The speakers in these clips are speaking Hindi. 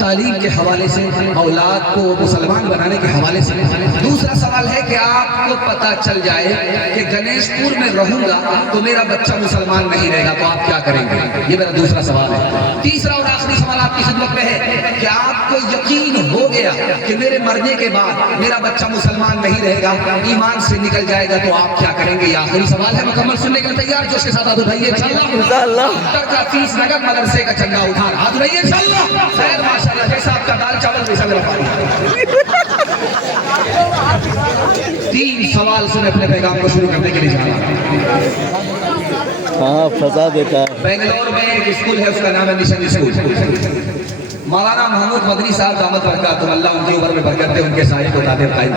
तालीम के हवाले से, औलाद को मुसलमान बनाने के हवाले से। दूसरा सवाल है कि आपको पता चल जाए कि गणेशपुर में रहूंगा तो मेरा बच्चा मुसलमान नहीं रहेगा, तो आप क्या करेंगे? ये मेरा दूसरा सवाल है। तीसरा और आखिरी सवाल आपकी खिदमत में है कि आपको यकीन हो गया कि मेरे मरने के बाद मेरा बच्चा मुसलमान नहीं रहेगा, ईमान से निकल जाएगा, तो आप क्या करेंगे? ये आखिरी सवाल है। मुकम्मल सुनने के लिए तैयार? जोश के साथ हाथ उठाइए इंशाअल्लाह। उत्तर का फीस नगर, मदरसे का चंदा उधार। हाथ उठाइए इंशाअल्लाह। खैर माशाअल्लाह, जैसा आपका दाल चावल वैसा मेरा पानी। 3 सवाल से मैं अपने पैगाम को शुरू करने के लिए जा रहा हूँ। हाँ, फंसा देता है। बेंगलोर में एक स्कूल है, उसका नाम है मिशन स्कूल। मौलाना महमूद मदनी साहब दामद बरकातुहू, अल्लाह उनकी उम्र में बरकत दे, उनके साये को दादे कायम।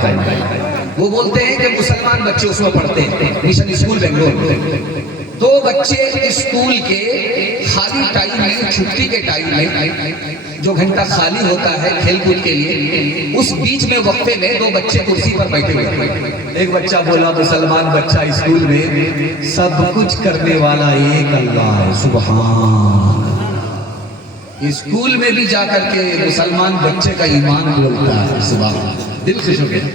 वो बोलते हैं कि मुसलमान बच्चे उसमें पढ़ते हैं, मिशन स्कूल बेंगलोर में। तो बच्चे स्कूल के खाली टाइम में, छुट्टी के टाइम में जो घंटा खाली होता है खेलकूद के लिए, उस बीच में वक्फे में 2 बच्चे कुर्सी पर बैठे हुए। एक बच्चा बोला, मुसलमान बच्चा स्कूल में सब कुछ करने वाला एक अल्लाह है, सुभान। स्कूल में भी जाकर के मुसलमान बच्चे का ईमान बोलता है, सुभान, दिल खुश हो गया।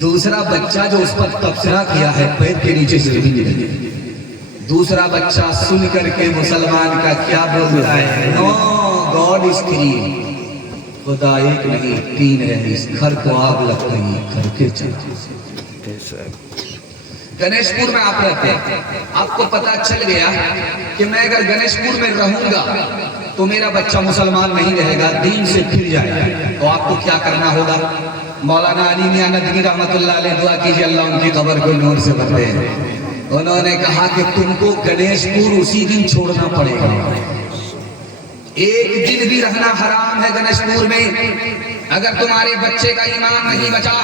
दूसरा बच्चा जो उस पर तबसरा किया है, पैर के नीचे से जमीन लगी। दूसरा बच्चा सुन करके मुसलमान का क्या बोल रहा है? नो गॉड इज थ्री, खुदा एक नहीं 3 है, इस घर को आग लग गई, घर के चलते। गणेशपुर में आप रहते हैं, आपको पता चल गया कि मैं अगर गणेशपुर में रहूंगा तो मेरा बच्चा मुसलमान नहीं रहेगा, दीन से फिर जाएगा, तो आपको क्या करना होगा? मौलाना अली मियां नदवी रहमतुल्लाह अलैह, दुआ कीजिए अल्लाह उनकी कब्र को नूर से भर दे। उन्होंने कहा कि तुमको गणेशपुर उसी दिन छोड़ना पड़ेगा। एक दिन भी रहना हराम है गणेशपुर में। अगर तुम्हारे बच्चे का ईमान नहीं बचा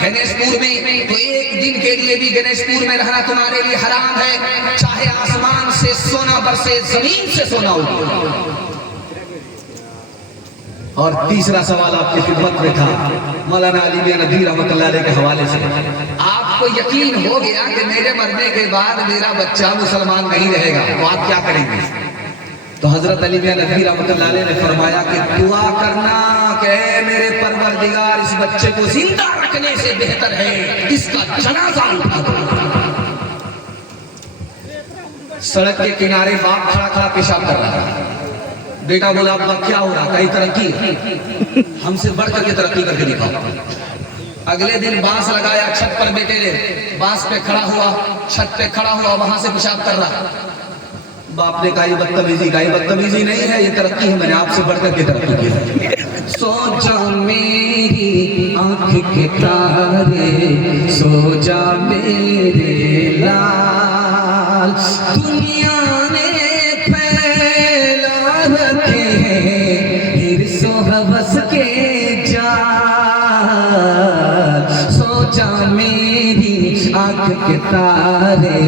गणेशपुर में, तो एक दिन के लिए भी गणेशपुर में रहना तुम्हारे लिए हराम है, चाहे आसमान से सोना बरसे, जमीन से सोना उठे। और तीसरा सवाल आपकी खिदमत में था मौलाना अली मियां नदवी रहमतुल्लाह अलैह के हवाले से। आपको यकीन हो गया कि मेरे मरने के बाद मेरा बच्चा मुसलमान नहीं रहेगा, तो आप क्या करेंगे? तो हजरत अली मियां नदवी रहमतुल्लाह अलैह ने फरमाया कि दुआ करना कि मेरे परवरदिगार, इस बच्चे को जिंदा रखने से बेहतर है इसका जनाजा उठा दो। सड़क के किनारे बाप खड़ा खड़ा पेशाब कर रहा है। बेटा बोला, आपका क्या हो रहा? कहीं तरक्की, हमसे बढ़ करके तरक्की करके दिखाओ। अगले दिन बांस लगाया छत पर, बेटे ने बांस पे खड़ा हुआ, छत पे खड़ा हुआ, वहां से पेशाब कर रहा। बाप ने कहा, ये बदतमीजी का, ये बदतमीजी नहीं है, ये तरक्की है, मैंने आपसे बढ़ करके तरक्की की है। सो जा मेरी आंख के तारे, सो जा मेरे लाल, दुनिया ने फैला रखे हैं हिर्सो हवस के जाल। सो जा मेरी आंख के तारे,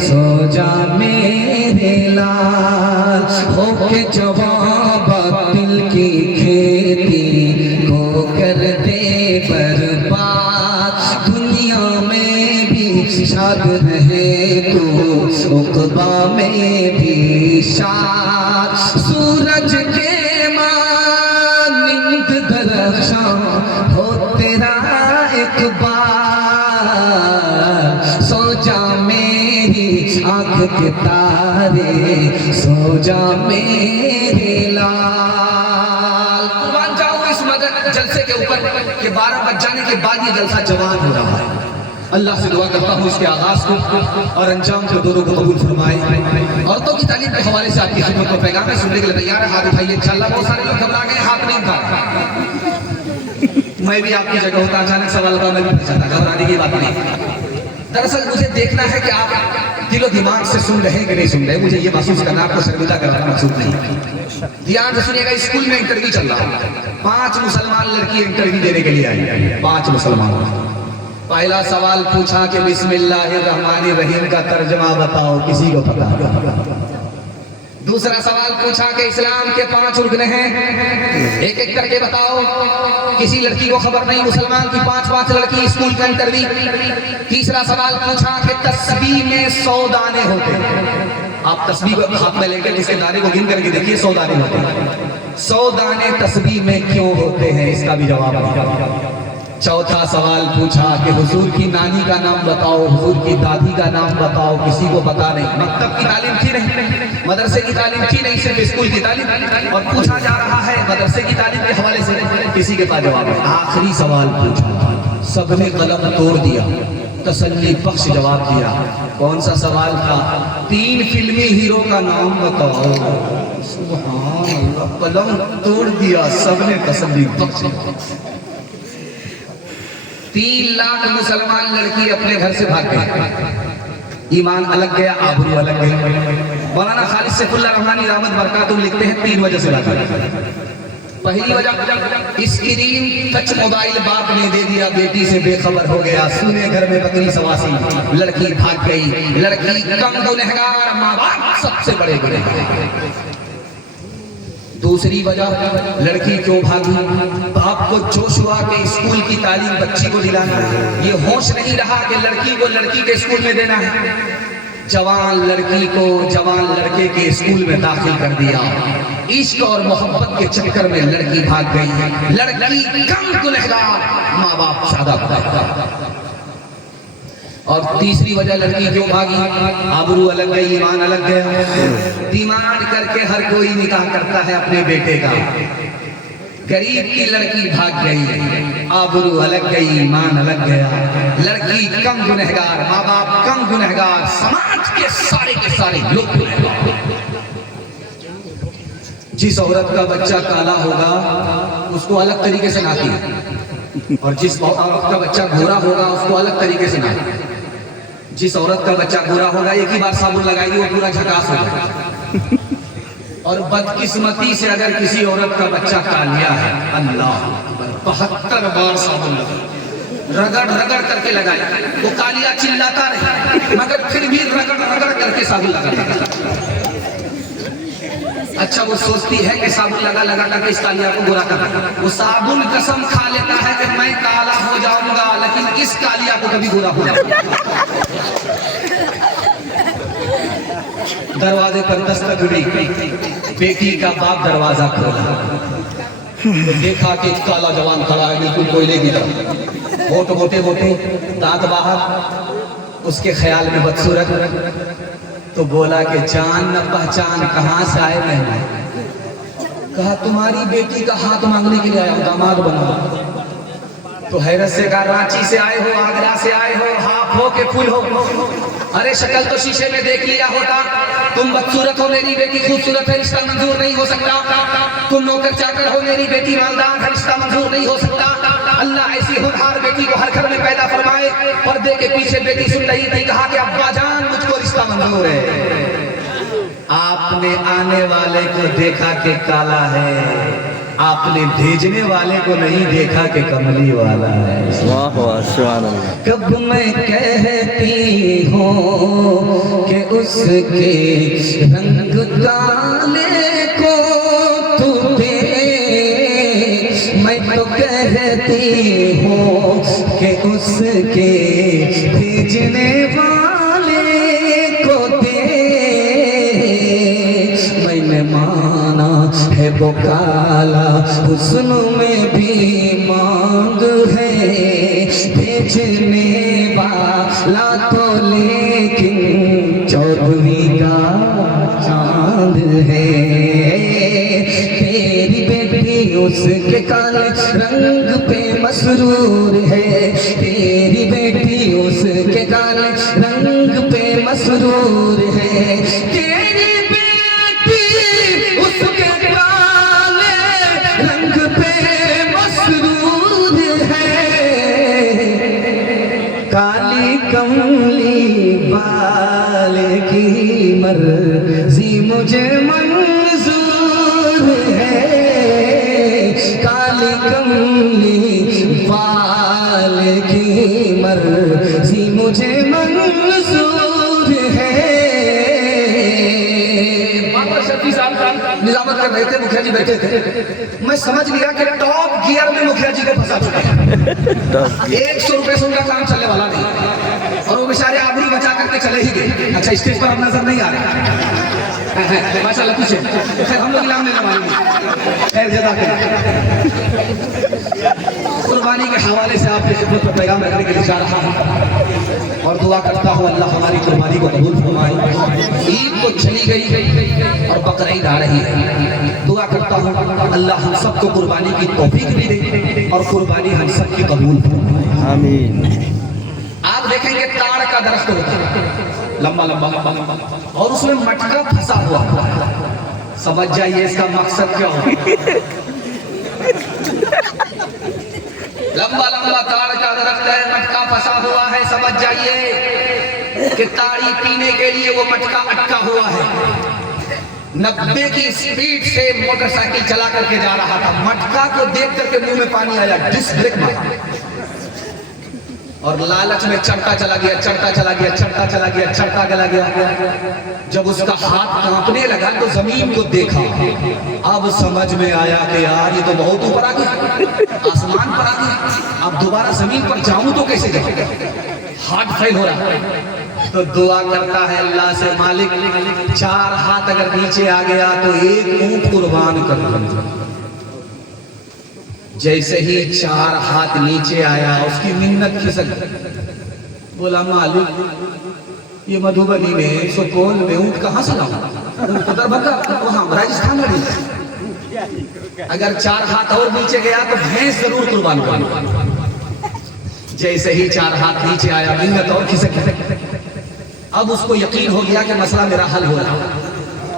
सो जा मेरे लाल, होके जवाब दिल की खेती को कर दे बर्बाद। दुनिया में भी शाद रहे तो उक़बा में भी शाद। सूरज के मानिंद दरख्शां हो तेरा एक बार, सो जा मेरी आंख के तारे, सो जा मेरे लाल। कुर्बान जाऊं इस मदद जलसे के ऊपर कि 12 बज जाने के बाद ये जलसा जवान हो रहा है। अल्लाह से दुआ करता हूँ इसके आगाज को और अंजाम को दोनों को कबूल फरमाए। औरतों की तालीम के हवाले से आपकी खिदमत को पैगाम है, सुनने के लिए तैयार है? हाथ उठाइए इंशाअल्लाह। बहुत सारे लोग घबरा गए, हाथ नहीं उठा। मैं भी आपकी जगह होता, अचानक सवाल का मैं भी फंस जाता, घबराने की बात नहीं। दरअसल मुझे देखना है कि आप दिलो दिमाग से सुन रहे हैं कि नहीं सुन रहे। मुझे ये महसूस करना, आपको शर्मिंदा कराना मकसूद नहीं। ध्यान से सुनिएगा, स्कूल में इंटरव्यू चल रहा है। 5 मुसलमान लड़की इंटरव्यू देने के लिए आई। 5 मुसलमान। पहला सवाल पूछा कि बिस्मिल्लाहिर्रहमानिर्रहीम का तर्जमा बताओ, किसी को पता? दूसरा सवाल पूछा कि इस्लाम के 5 रुकन हैं, एक एक करके बताओ। किसी लड़की को खबर नहीं, मुसलमान की 5 लड़की स्कूल का इंटरव्यू। तीसरा सवाल पूछा कि तस्बीह में 100 दाने होते हैं। आप तस्बीह हाथ में लेकर इसके दाने को गिन करके देखिए, 100 दाने होते हैं। 100 दाने तस्बीह में क्यों होते हैं, इसका भी जवाब दिया। चौथा सवाल पूछा कि हुजूर की नानी का नाम बताओ, हुजूर की दादी का नाम बताओ, किसी को पता नहीं। मकतब की तालीम थी नहीं, मदरसे की तालीम थी नहीं, सिर्फ स्कूल की तालीम। और पूछा जा रहा है मदरसे की तालीम के हवाले से, किसी के पास जवाब नहीं। आखिरी सवाल पूछा, सबने कलम तोड़ दिया, तसल्ली बख्श जवाब दिया। कौन सा सवाल था? 3 फिल्मी हीरो का नाम बताओ। सुभान अल्लाह, कलम तोड़ दिया, सबने तसल्ली बख्श। 3 लाख मुसलमान लड़की अपने घर से भाग गई, ईमान अलग गया, आबरू अलग गई। मौलाना खालिद सैफुल्लाह रहमानी रहमत बरकातुहू लिखते हैं 3 वजह से भाग गई। पहली वजह, स्क्रीन टच मोबाइल बाप ने दे दिया, बेटी से बेखबर हो गया, सुने घर में बकरी सवासी, लड़की भाग गई। लड़की कम गुनहगार, माँ बाप सबसे बड़े गुनहगार। दूसरी वजह, लड़की क्यों भागी? बाप को जोश हुआ कि स्कूल की तालीम बच्ची को दिलाना है, ये होश नहीं रहा कि लड़की को लड़की के स्कूल में देना है। जवान लड़की को जवान लड़के के स्कूल में दाखिल कर दिया। इश्क और मोहब्बत के चक्कर में लड़की भाग गई। लड़की कम गुनहगार, माँ बाप ज्यादा गुनहगार। और तीसरी वजह लड़की क्यों भागी? आबरू अलग गई, ईमान अलग गया। डिमांड करके हर कोई निकाह करता है अपने बेटे का। गरीब की लड़की भाग गई, आबरू अलग गई, ईमान अलग गया। लड़की कम गुनहगार, माँ बाप कम गुनहगार, समाज के सारे लोग गुनहगार। जिस औरत का बच्चा काला होगा उसको अलग तरीके से नाती है, और जिस औरत का बच्चा गोरा होगा उसको अलग तरीके से नाती। जिस औरत का बच्चा गोरा होगा एक ही बार साबुन लगाएगी वो पूरा झकास होगा, और बदकिस्मती से अगर किसी औरत का बच्चा कालिया है, अल्लाह 72 बार साबुन लगा, रगड़ करके लगाए, वो कालिया चिल्लाता रहे मगर फिर भी रगड़ करके साबुन लगा। अच्छा, वो सोचती है कि साबुन लगा करके इस कालिया को गोरा कर, वो साबुन कसम खा लेता है कि मैं काला हो जाऊंगा, लेकिन इस कालिया को कभी गोरा हो जाऊंगा। दरवाजे पर दस्तक हुई, बेटी का बाप दरवाजा खोला तो देखा कि काला जवान खड़ा है, बिल्कुल कोयले की तरह, होठ मोटे दांत बाहर, उसके ख्याल में बदसूरत। तो बोला कि जान न पहचान, कहाँ से आए मेहमान? कहा तुम्हारी बेटी का हाथ मांगने के लिए आया हूं, दामाद बना। तो हैरत से कहा रांची से आए हो, आगरा से आए हो, हाफ हो के फूल हो? अरे शक्ल तो शीशे में देख लिया होता, तुम बदसूरत हो, मेरी बेटी खूबसूरत है, रिश्ता मंजूर नहीं हो सकता। तुम नौकर चाकर हो, मेरी बेटी मालदार है, रिश्ता मंजूर नहीं हो सकता। अल्लाह ऐसी होनहार बेटी को हर घर में पैदा फरमाए। पर्दे के पीछे बेटी सुन रही थी, कहा कि अब्बा जान मुझको रिश्ता मंजूर है। आपने आने वाले को देखा कि काला है, आपने भेजने वाले को नहीं देखा कि कमली वाला है। वाह वाह, सुभान अल्लाह। कब मैं कहती हूँ कि उसके रंग काले को तू दे, मैं तो कहती हूँ कि उसके भेजने वाले को दे। मैंने माना है वो काला, हुस्न में भी मांग है, भेजने वाला तो लेकिन 14वीं का चांद है। तेरी बेटी उसके काले रंग पे मसरूर है, तेरी बेटी उसके काले रंग पे मसरूर है। तेरी बेटी उसके काले रंग पे मसरूर है। काली कमली बाल की मर्जी मुझे मंजूर है। काली कमली बाल की मर्जी मुझे मंजूर है। निजामत कर रहे थे, मुखिया जी बैठे थे, मैं समझ गया कि टॉप गियर में मुखिया जी को फंसा चुके हैं। 100 रुपए से उनका काम चलने वाला नहीं, और वो वो बेचारे आबरू बचा करके चले ही गए। अच्छा स्टेज पर अब नजर नहीं आ रहा माशाल्लाह कुछ खैर हम लोग इनाम लेने वाले हैं। खैर जज़ाकल्लाह। कुर्बानी के हवाले से आपके खिदमत में पैगाम रखने के लिए जा रहा हूँ और दुआ करता हूँ अल्लाह हमारी कुर्बानी को कबूल फरमाए। ईद तो चली गई और बकरीद आ रही है। दुआ करता हूँ अल्लाह हम सबको कुर्बानी की तौफीक भी दे और कुर्बानी हम सब की कबूल फरमाए। आमीन। आप देखेंगे ताड़ का दरख्त होता है लंबा लंबा और उसमें मटका फंसा हुआ है। समझ जाइए इसका मकसद क्या हो। लंबा लंबा ताड़ का दरख्त है, मटका फंसा हुआ है। समझ जाइए कि ताड़ी पीने के लिए वो मटका अटका हुआ है। 90 की स्पीड से मोटरसाइकिल चला करके जा रहा था। मटका को देख करके मुंह में पानी आया, डिस्क ब्रेक मारा और लालच में चढ़ता चला गया, चढ़ता चला गया, चढ़ता चला गया, चढ़ता चला गया। जब उसका हाथ कांपने लगा तो जमीन को देखा। अब समझ में आया कि यार ये तो बहुत ऊपर आ गया, आसमान पर आ गया। अब दोबारा जमीन पर जाऊं तो कैसे जाऊं, हार्ट फेल हो रहा है। तो दुआ करता है अल्लाह से, मालिक 4 हाथ अगर नीचे आ गया तो 1 ऊंट कुर्बान कर दूंगा। जैसे ही 4 हाथ नीचे आया उसकी मिन्नत खिसक गई। बोला मालिक ये मधुबनी में सुपौल में ऊंट कहाँ से लाऊं, दरभंगा वहां राजस्थान में। अगर 4 हाथ और नीचे गया तो भैंस जरूर कुर्बान करूंगा। जैसे ही 4 हाथ नीचे आया मिन्नत और खिसक गई। अब उसको यकीन हो गया कि मसला मेरा हल हो रहा है।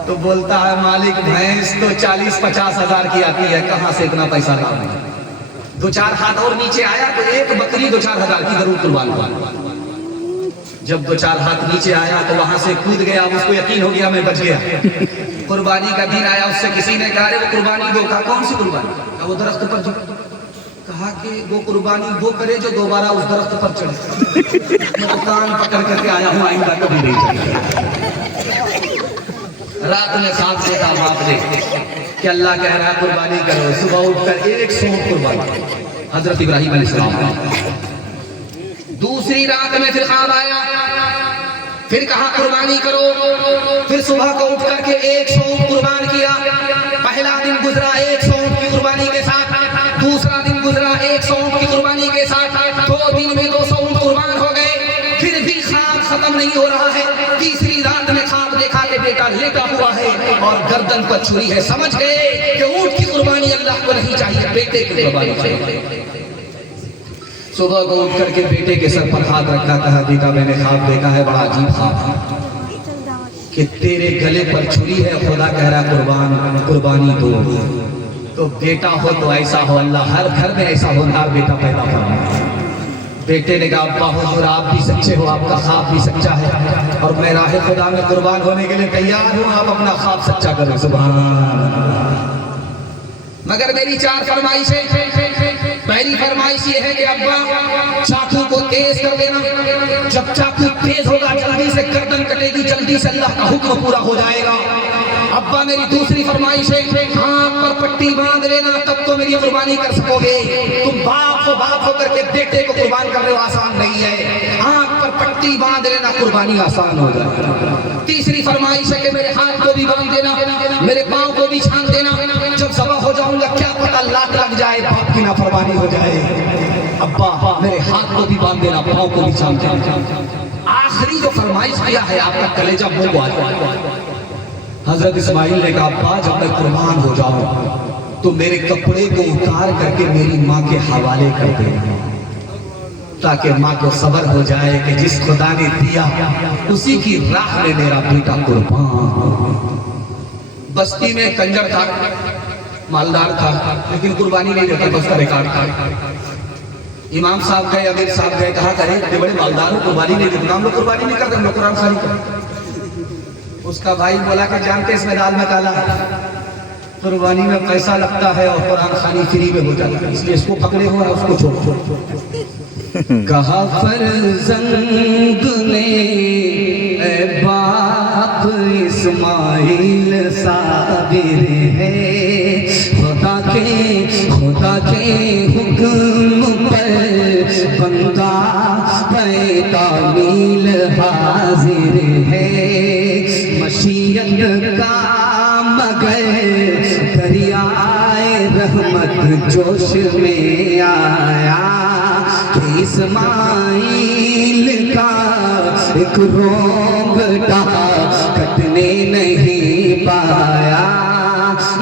तो बोलता है मालिक भैंस तो 40-50 हजार की आती है, कहाँ से इतना पैसा लाऊं। 2-4 हाथ और नीचे आया तो एक बकरी 2-4 हजार की जरूर कुर्बान हुआ। जब 2-4 हाथ नीचे आया तो वहां से कूद गया। उसको यकीन हो गया मैं बच गया। कुर्बानी का दिन आया, उससे किसी ने कहा वो कुर्बानी दो। कहा कौन सी कुर्बानी? कहा वो दरख्त पर जो। कहा कि वो कुर्बानी वो करे जो दोबारा उस दरख्त पर चढ़े। मैं तो कान पकड़ करके आया हूँ, आइंदा कभी नहीं चढ़े। रात में सांस लेता बाप ने कि अल्लाह कह रहा है कुर्बानी करो। सुबह उठकर 1 सूंड कुर्बानी हजरत इब्राहिम अलैहिस्सलाम। दूसरी रात में फिर ख्वाब आया, फिर कहा कुर्बानी करो। फिर सुबह को उठ करके 1 सूंड कुर्बान किया। पहला दिन गुजरा 1 सूंड की कुर्बानी के साथ, दूसरा दिन गुजरा 1 सूंड की कुर्बानी के साथ, 2 दिन में 2 सूंड कुर्बान हो गए। फिर भी ख्वाब खत्म नहीं हो रहा है। तीसरी रात में ख्वाब देखा कि बेटा लेटा हुआ है और गर्दन पर छुरी है। समझ गए कि ऊंट की कुर्बानी अल्लाह को नहीं चाहिए, बेटे की कुर्बानी चाहिए। सुबह को उठ करके बेटे के सर पर हाथ रखा, कहा बेटा मैंने ख्वाब देखा है, बड़ा अजीब ख्वाब कि तेरे गले पर छुरी है, खुदा कह रहा कुर्बानी दो। तो बेटा हो तो ऐसा हो, अल्लाह हर घर में ऐसा होनहार बेटा पैदा फरमाए। बेटे ने कहा अब्बा हुजूर आप भी सच्चे हो, आपका ख्वाब भी सच्चा है और मैं राह खुदा में कुर्बान होने के लिए तैयार हूँ, आप अपना ख्वाब सच्चा करो। सुभान अल्लाह। मगर मेरी 4 फरमाइशें। पहली फरमाइश ये है कि अब्बा चाकू को तेज कर देना। जब चाकू तेज होगा जल्दी से गर्दन कटेगी, जल्दी से अल्लाह का हुक्म पूरा हो जाएगा। अब्बा मेरी दूसरी फरमाइश है आँख पर पट्टी बांध लेना, तब तो मेरी कुर्बानी कर सकोगे। तुम बाप होकर के बेटे को कुर्बान कर रहे हो, आसान नहीं है। आँख पर पट्टी बांध लेना, कुर्बानी आसान हो जाए। तीसरी फरमाइश है कि मेरे हाथ को भी बांध देना, मेरे पाँव को भी छान देना। जब सवा हो जाऊंगा क्या पता लात लग जाए, बाप की नाफरमानी हो जाए। अब्बा मेरे हाथ को भी बांध देना, पाँव को भी छान देना। आखिरी जो फरमाइश किया है आपका कलेजा मुंह को आ जाए। हजरत इस्माइल ने कहा अब्बा जब मैं कुर्बान हो जाऊं तो मेरे कपड़े को उतार करके मेरी माँ के हवाले कर देना, ताकि माँ को सब्र हो जाए कि जिस खुदा ने दिया उसी की राह में मेरा बेटा कुर्बान। बस्ती में कंजर था, मालदार था, लेकिन कुर्बानी नहीं देता, बस का रिकॉर्ड था। इमाम साहब गए, अमीर साहब गए, कहा करें ये बड़े मालदार हो, कुर्बानी नहीं देते। हम लोग कुर्बानी नहीं करते, हम लोग कुरान खानी करते। उसका भाई बोला कि जानते इसमें दाल में काला है, कुर्बानी में पैसा लगता है और कुरान खानी फ्री में हो जाता है, इसलिए इसको पकड़े हुआ है, उसको छोड़। कहा फर्जंद ने ए बाप इस्माइल साबिर है, खुदा के हुक्म पर बंदा पैदा गए दरियाए रहमत जोश में आया कि इस्माइल का एक रोंगटा कटने नहीं पाया।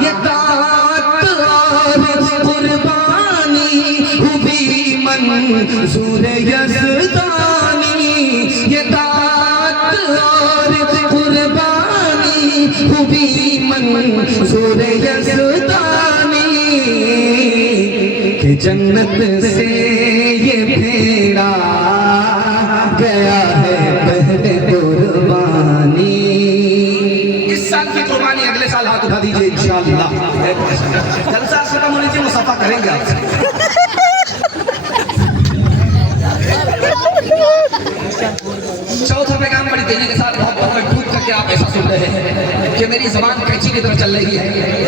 ये दात और कुर्बानी हुई मंजूर यज़दानी, ये दात और कुर्बानी हुई मंजूर यज़दानी कि जन्नत से ये फेरा गया है पहले कुर्बानी। इस साल की कुर्बानी अगले साल हाथ उठा दीजिए इंशाअल्लाह। जलसा खत्म होने से मुसाफा करेंगे आपसे। चौथा पैगाम बड़ी तेजी के साथ बहुत टूट करके आप ऐसा सुन रहे हैं कि मेरी जबान कैंची की तरह चल रही है,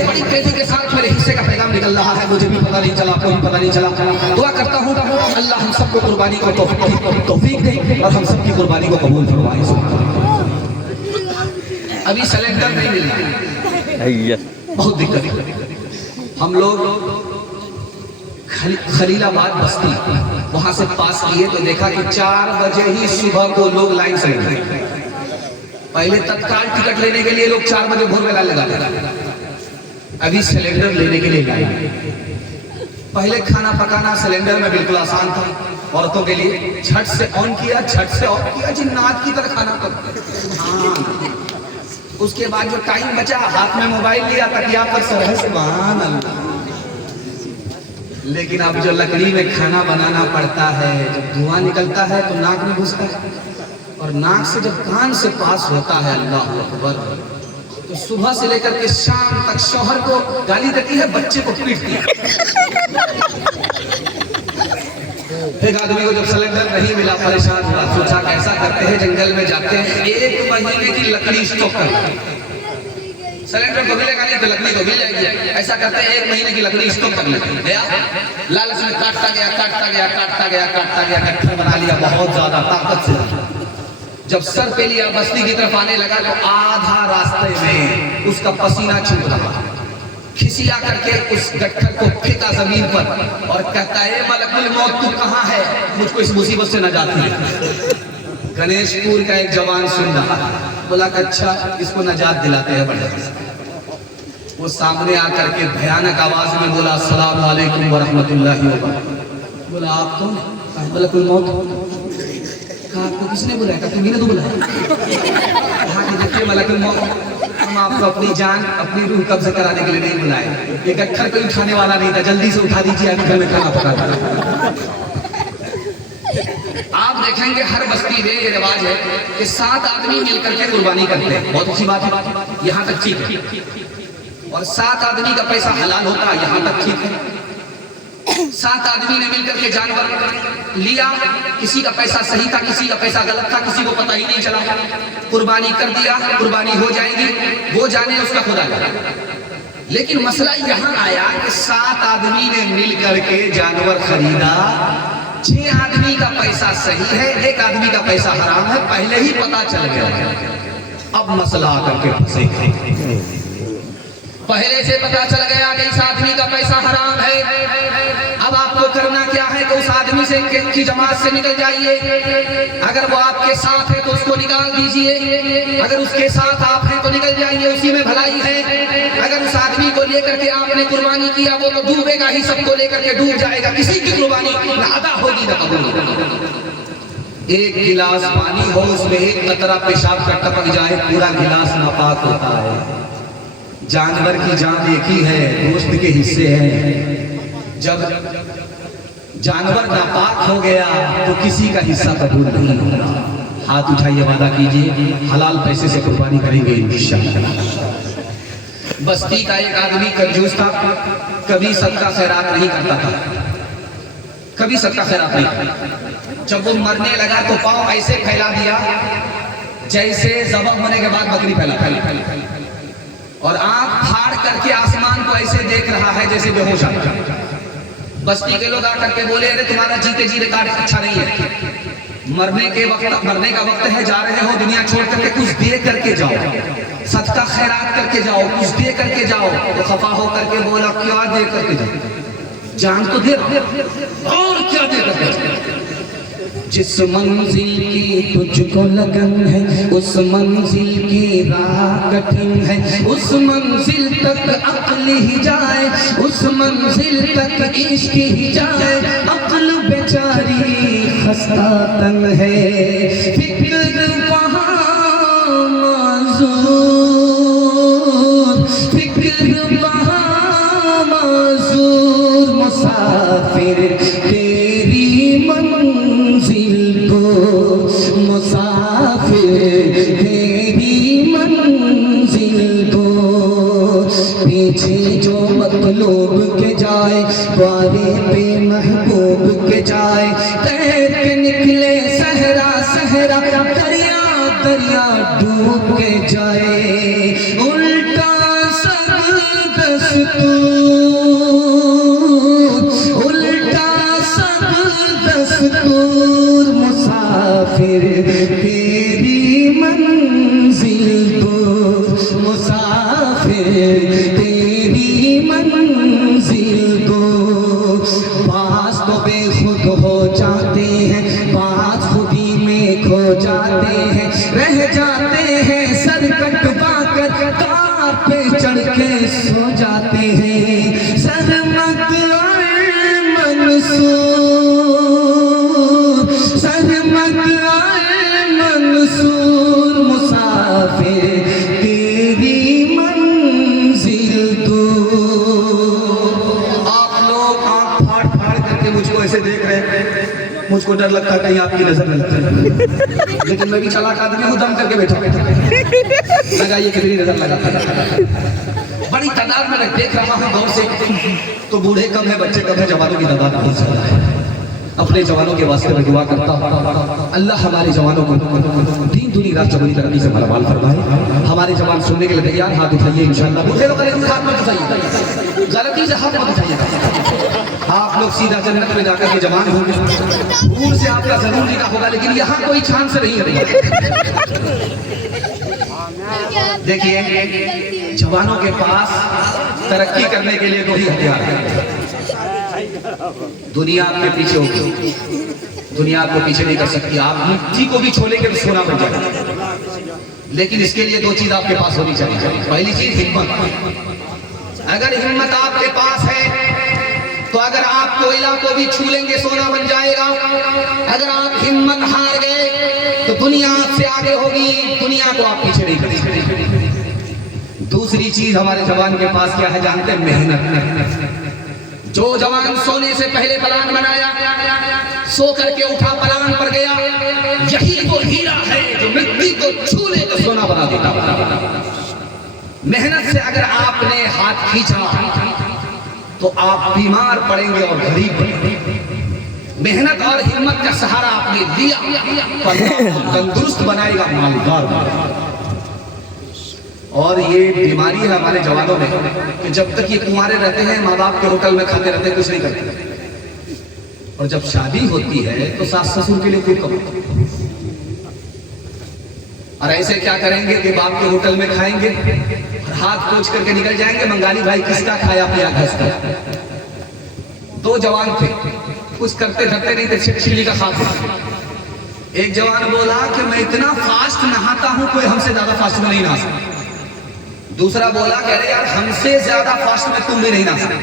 बड़ी तेजी के साथ मेरे हिस्से का पैगाम निकल रहा है, मुझे भी पता नहीं चला, कोई पता नहीं चला। दुआ करता हूँ अल्लाह हम सबको कुर्बानी को तौफीक दे और हम सबकी कुर्बानी को कबूल फरमाए। अभी सिलेंडर नहीं मिल रहा, बहुत दिक्कत। हम लोग खलीलाबाद बस्ती वहां से पास किए तो देखा कि 4 बजे ही सुबह को लोग लाइन से लगे। पहले तत्काल टिकट लेने के लिए लोग 4 बजे भोर में लाइन लगाते थे, अभी सिलेंडर लेने के लिए लाइन। पहले खाना पकाना सिलेंडर में बिल्कुल आसान था औरतों के लिए, झट से ऑन किया, झट से ऑफ किया, जिन्नात की तरह खाना पका। उसके बाद जो टाइम बचा हाथ में मोबाइल लिया, तकिया पर सर सुभान अल्लाह। लेकिन अब जो लकड़ी में खाना बनाना पड़ता है, जब धुआं निकलता है तो नाक में घुसता है और नाक से जब कान से पास होता है, अल्लाह अकबर, तो सुबह से लेकर के शाम तक शौहर को गाली देती है, बच्चे को पीटती है। एक आदमी को जब सिलेंडर नहीं मिला परेशान हुआ, सोचा कैसा करते हैं, जंगल में जाते हैं, 1 महीने की लकड़ी स्टॉक कर। सिलेंडर तो मिलेगा नहीं तो लकड़ी तो मिल जाएगी, ऐसा करते हैं 1 महीने की लकड़ी स्टॉक कर लेते हैं। लालच में काटता गया, काटता गया, काटता गया, काटता गया, गट्ठर बना लिया बहुत ज्यादा ताकत से। जब सर पे लिया बस्ती की तरफ आने लगा तो आधा रास्ते में उसका पसीना छूट रहा, खिसिया करके उस गट्ठर को फेंका जमीन पर और कहता है मलकुल मौत तू कहाँ है, मुझको इस मुसीबत से नजात मिले। गणेशपुर का एक जवान सुन रहा, बोला अच्छा इसको नजात दिलाते हैं बढ़िया से। वो सामने आकर के भयानक आवाज में बोला अस्सलाम वालेकुम व रहमतुल्लाहि व बरकातहू। बोला आप कौन? बोला कोई मौत। कहा आपको किसने बुलाया? कहा तुम्ही ने तो बुलाया। कहा कि देखिए मलकुल मौत, हम आपको अपनी जान अपनी रूह कब्जा कराने के लिए नहीं बुलाए, ये गट्ठर कोई उठाने वाला नहीं था, जल्दी से उठा दीजिए, अभी घर में खाना पकाता। आप देखेंगे हर बस्ती में ये रिवाज है कि 7 आदमी मिलकर के कुर्बानी करते हैं, बहुत अच्छी बात है, यहाँ तक ठीक है। और 7 आदमी का पैसा हलाल होता है, यहाँ तक ठीक है। 7 आदमी ने मिलकर के जानवर लिया, किसी का पैसा सही था, किसी का पैसा गलत था, किसी को पता ही नहीं चला, कुर्बानी कर दिया, कुर्बानी हो जाएगी, वो जाने उसका खुदा जाने। लेकिन मसला यहाँ आया कि 7 आदमी ने मिलकर के जानवर खरीदा, 6 आदमी का पैसा सही है, 1 आदमी का पैसा हराम है, पहले ही पता चल गया। अब मसला आकर के फंसे, पहले से पता चल गया कि इस आदमी का पैसा हराम है। अब आपको करना क्या है कि उस आदमी से की जमात से निकल जाइए, अगर वो आपके साथ है तो उसको निकाल दीजिए, अगर उसके साथ आप हैं तो निकल जाइए, उसी में भलाई है। अगर उस आदमी को लेकर के आपने कुर्बानी किया वो तो डूबेगा ही, सबको लेकर के डूब जाएगा, किसी की कुर्बानी न अदा होगी न कबूल। एक गिलास पानी हो उसमें 1 कतरा पेशाब का टपक जाए, पूरा गिलास नापाक होता है। जानवर की जान एक ही है, गोश्त के हिस्से हैं। जब जानवर नापाक हो गया तो किसी का हिस्सा कबूल नहीं होगा। हाथ उठाइए, वादा कीजिए हलाल पैसे से कुर्बानी करेंगे इंशाअल्लाह। बस्ती का एक आदमी कंजूस था, कभी सदका खैरात नहीं करता था, कभी सदका खैरात नहीं। जब वो मरने लगा तो पांव ऐसे फैला दिया जैसे ज़बह होने के बाद बकरी फैला, और आंख फाड़ करके आसमान को ऐसे देख रहा है जैसे बेहोश है। बस्ती के लोग आकर के बोले अरे तुम्हारा जीते जी रिकॉर्ड अच्छा नहीं है, मरने का वक्त है, जा रहे हो दुनिया छोड़ करके, कुछ दे करके जाओ, सदका खैरात करके जाओ, कुछ दे करके जाओ। तो खफा हो करके बोला क्या दे करके जाओ, जान तो दे और क्या दे करके जाओ। जिस मंजिल की तुझको लगन है, उस मंजिल की राह कठिन है, उस मंजिल तक अक्ल ही जाए, उस मंजिल तक इश्क ही जाए। अक्ल बेचारी खस्ता तन है, फिक्र वहाँ माज़ूर, फिक्र वहाँ माज़ूर। मुसाफिर तेरी मंजिल को, मुसाफिर तेरी मंजिल को। पीछे जो मतलूब के जाए, द्वारे पे महबूब के जाए। तैर के निकले सहरा सहरा, दरिया दरिया डूब के जाए। उल्टा सब दस्तूर, उल्टा सब दस्तूर। मुसाफिर तेरी मंजिल को, मुसाफिर तेरी मंजिल को। पास तो बेखुद हो जाते हैं, पास खुदी में खो जाते हैं, रह जाते हैं सर कटवा कर, कार पे चढ़ के सो जाते हैं। सरमत आए मंसूर, सरमत आए मंसूर। मुसाफिर तेरी मंजिल तो। आप लोग आंख फाड़ फाड़ करके मुझको ऐसे देख रहे हैं, मुझको डर लगता है कहीं आपकी नजर न लग जाए, लेकिन मैं भी चालाक आदमी हूँ, दम करके बैठा लगाइए कितनी नजर लगाता। बड़ी तादाद में देख रहा हूँ गाँव से, तो बूढ़े कम है, बच्चे कम है, जवानों की तादाद बहुत ज्यादा है। अपने जवानों के वास्ते मैं दुआ करता हूँ, अल्लाह हमारे जवानों को दिन दुनी रात चौबीस तरक्की से मालामाल फरमाए। हमारे जवान सुनने के लिए तैयार, हाथ उठाइए इंशाअल्लाह। बूढ़े लोग हाथ मत उठाइए, गलती से हाथ मत उठाइए। आप लोग सीधा जन्नत में जाकर के जवान होंगे, दूर से आपका जरूर निकाह होगा, लेकिन यहाँ कोई चांस नहीं है। देखिए जवानों के पास तरक्की करने के लिए दो ही हथियार है। दुनिया आपके पीछे होगी, दुनिया आपको पीछे नहीं कर सकती। आप मिट्टी को भी छोड़ेंगे तो सोना बन जाएगा, लेकिन इसके लिए दो चीज आपके पास होनी चाहिए। पहली चीज हिम्मत। अगर हिम्मत आपके पास है तो अगर आप कोयला को भी छू लेंगे सोना बन जाएगा। अगर आप हिम्मत हार गए तो दुनिया आपसे आगे होगी, दुनिया को आप पीछे नहीं करेंगे। दूसरी चीज हमारे जवान के पास क्या है जानते हैं? मेहनत। जो जवान सोने से पहले प्लान बनाया, सो करके उठा प्लान पर गया, यही वो हीरा है जो मिट्टी को छू ले तो सोना बना देता। मेहनत से अगर आपने हाथ खींचा तो आप बीमार पड़ेंगे और गरीब पड़ेंगे। मेहनत और हिम्मत का सहारा आपने लिया, तंदुरुस्त बनाएगा, मालदार। और ये बीमारी है हमारे जवानोमें कि जब तक ये कुंवारे रहते हैं, माँ बाप के होटल में खाते रहते हैं, कुछ नहीं करते। और जब शादी होती है तो सास ससुर के लिए खूब कमाते, और ऐसे क्या करेंगे कि बाप के होटल में खाएंगे और हाथ पोंछ करके निकल जाएंगे। बंगाली भाई किसका खाया पिया घसता। दो जवान थे, कुछ करते धरते नहीं थे, छिली का खाते। एक जवान बोला कि मैं इतना फास्ट नहाता हूं, कोई हमसे ज्यादा फास्ट में नहीं नहा सकता। दूसरा बोला कि अरे यार हमसे ज्यादा फास्ट में तुम भी नहीं नहा सकते।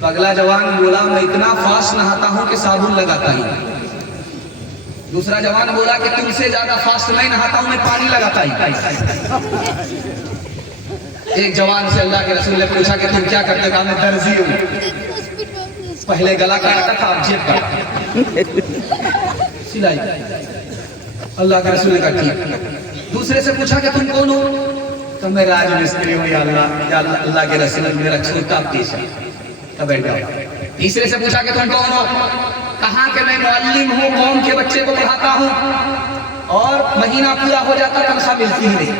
तो अगला जवान बोला मैं इतना फास्ट नहाता हूं कि साबुन लगाता ही। दूसरा जवान बोला कि तुमसे ज्यादा फास्ट नहीं नहाता हूं, मैं पानी लगाता ही। एक जवान से अल्लाह के रसूल ने पूछा कि तुम क्या करते? कहा मैं दर्जी हूं। पहले गला काटता था, अब जेब काटता, सिलाई। अल्लाह के रसूल ने कहा ठीक। दूसरे से पूछा कि तुम कौन हो? तो मैं राजमिस्त्री हूँ। या अल्लाह के रसूल मेरा छोटा पेश है। तब बैठ जाओ। तीसरे से पूछा कि तुम कौन हो? कहा कि मैं मुअल्लिम हूँ, कौम के बच्चे को पढ़ाता हूँ, और महीना पूरा हो जाता तनख्वाह मिलती ही नहीं।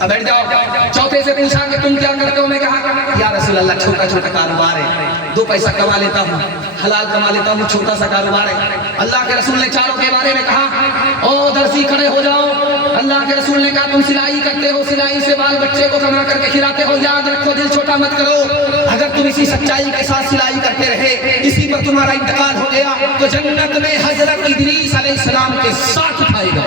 अब बैठ जाओ। चौथे से पूछा कि तुम क्या करते हो? मैं कहा या रसूल अल्लाह छोटा छोटा कारोबार है। 2 पैसा कमा लेता हूँ, हलाल कमा लेता हूँ, छोटा सा कारोबार है। अल्लाह के रसूल ने चारों के बारे में कहा, ओ दर्जी खड़े हो जाओ। अल्लाह के रसूल ने कहा तुम सिलाई करते हो, सिलाई से बाल बच्चे को कमा करके खिलाते हो, याद रखो दिल छोटा मत करो। अगर तुम इसी सच्चाई के साथ सिलाई करते रहे, इसी पर तुम्हारा इंतकाल हो गया तो जन्नत में हजरत इदरीस अलैहिस्सलाम के साथ उठाएगा।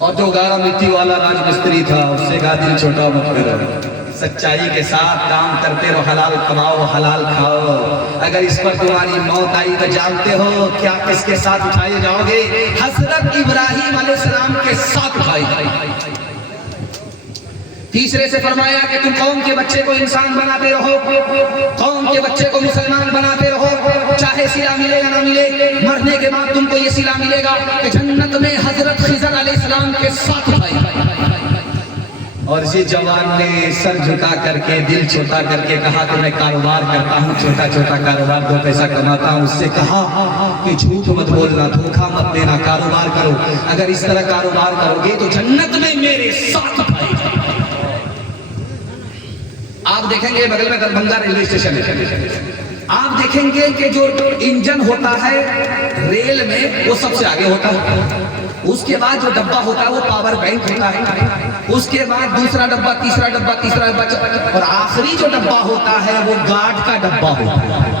और जो गारा मिट्टी वाला राजमिस्त्री था उससे कहा दिल छोटा मत करो, सच्चाई के साथ काम करते रहो, हलाल कमाओ हलाल खाओ। अगर इस पर तुम्हारी मौत आई तो जानते हो क्या किसके साथ उठाए जाओगे? हजरत इब्राहिम अलैहिस्सलाम के साथ उठाए जाएंगे। तीसरे से फरमाया कि तुम कौम के बच्चे को इंसान बनाते रहो, कौम के बच्चे को मुसलमान बनाते रहो, चाहे सिला मिले या ना मिले, मरने के बाद तुमको ये सिला मिलेगा कि जन्नत में हजरत खिज़र अलैहिस्सलाम के साथ उठाए। और इसी जवान ने सर झुका करके दिल छोटा करके कहा कि मैं कारोबार करता हूँ, छोटा छोटा कारोबार 2 पैसा कमाता हूँ। उससे कहा कि झूठ मत बोलना, धोखा मत देना, कारोबार करो। अगर इस तरह कारोबार करोगे तो जन्नत में मेरे साथ आएगा। आप देखेंगे बगल में दरभंगा रेलवे स्टेशन है, आप देखेंगे कि जो इंजन होता है रेल में वो सबसे आगे होता है, उसके बाद जो डब्बा होता है वो पावर बैंक होता है, उसके बाद दूसरा डब्बा, तीसरा डब्बा, तीसरा डब्बा, और आखिरी जो डब्बा होता है वो गार्ड का डब्बा होता है।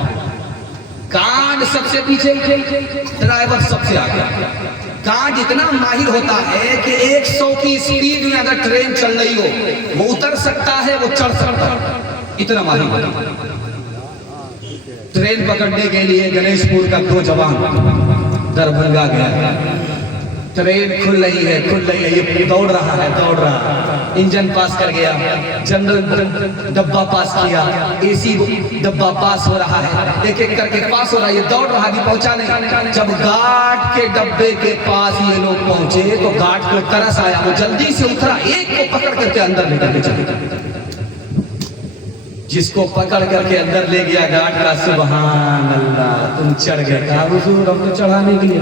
गार्ड सबसे पीछे, ड्राइवर सबसे आगे। गार्ड इतना माहिर होता है कि 100 की स्पीड में अगर ट्रेन चल रही हो वो उतर सकता है, वो चढ़ सकता है, इतना माहिर होता है। ट्रेन पकड़ने के लिए गणेशपुर का 2 जवान दरभंगा गया। ट्रेन खुल रही है, ये दौड़ रहा है, इंजन पास कर गया, जनरल डब्बा पास किया, एसी डब्बा पास हो रहा है, एक एक करके पास हो रहा है, ये दौड़ रहा भी पहुंचा नहीं। जब गार्ड के डब्बे के पास ये लोग पहुंचे तो गार्ड को तरस आया, वो जल्दी से उतरा, एक को पकड़ करके अंदर लेकर के चले। जिसको पकड़ करके अंदर ले गया गार्ड का, सुभान अल्लाह, तुम चढ़ गए। कहा हुजूर हमको चढ़ाने के लिए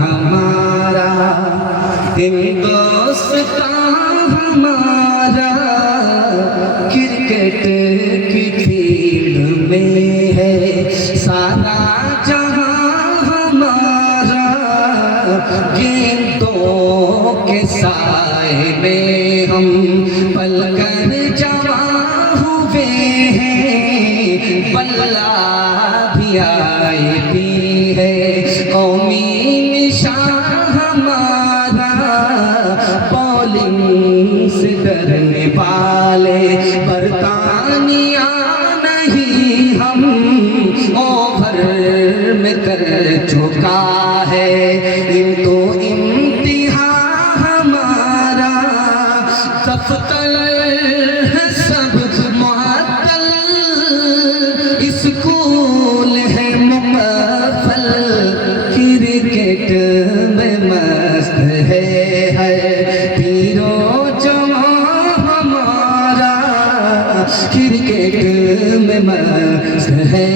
हमारा हिंदुस्तान हमारा क्रिकेट की फील्ड में है सारा जहां हमारा, गेंदों के साए में हम पलकर जवां हुए हैं, बल्ला भी आई भी है, कौमी निशान हमारा, बॉलिंग से डरने वाले बरतानिया नहीं हम, ओवर में कर चुका है तो इम्तिहान हमारा, दफ्तर है सब मुअत्तल, स्कूल है मुकफ़ल, क्रिकेट में मस्त है तीरो जवां हमारा, क्रिकेट में मस्त है।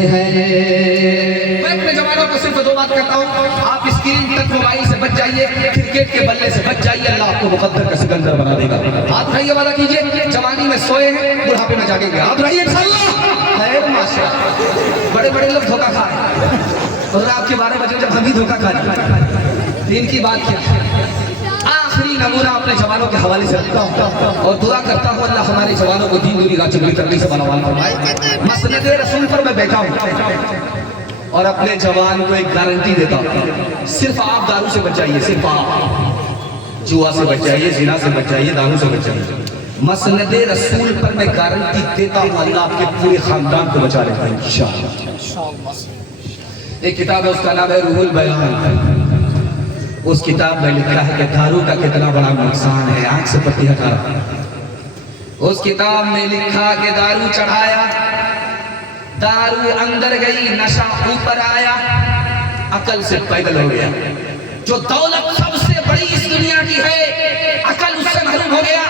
मैं अपने जवानों को सिर्फ 2 बात करता हूँ, आप स्क्रीन तक मोबाइल से बच जाइए, क्रिकेट के बल्ले से बच जाइए, अल्लाह आपको मुकद्दर का सिकंदर बना देगा। हाथ उठाइए वाला कीजिए, जवानी में सोए हैं, बुढ़ापे में जागेंगे। हाथ उठाइए इंशाअल्लाह। माशाअल्लाह, बड़े बड़े लोग धोखा खा रहे हैं और रात के 12 बजे जब हम ही धोखा खा रहे हैं, इनकी बात क्या है? आखिरी नमूना अपने जवानों के हवाले से रखता हूँ और दुआ करता हूँ अल्लाह हमारे जवानों को दीन दुनिया का चुगली करने से बनवाल फरमाए। मसनद रसूल पर मैं बैठा हूँ और अपने जवान को एक गारंटी देता हूँ, सिर्फ आप दारू से बच जाइए, सिर्फ आप जुआ से बच जाइए, जिना से बच जाइए, दारू से बच जाइए। मसनद रसूल पर मैं गारंटी देता हूँ अल्लाह आपके पूरे खानदान को बचा लेता है इंशाअल्लाह। एक किताब है, उसका नाम है रूहुल बयान। उस किताब में लिखा है कि दारू का कितना बड़ा नुकसान है, आंख से पट्टी हटा। उस किताब में लिखा कि दारू चढ़ाया, दारू अंदर गई, नशा ऊपर आया, अकल से पैदल हो गया। जो दौलत सबसे बड़ी इस दुनिया की है, अकल उससे महरूम हो गया।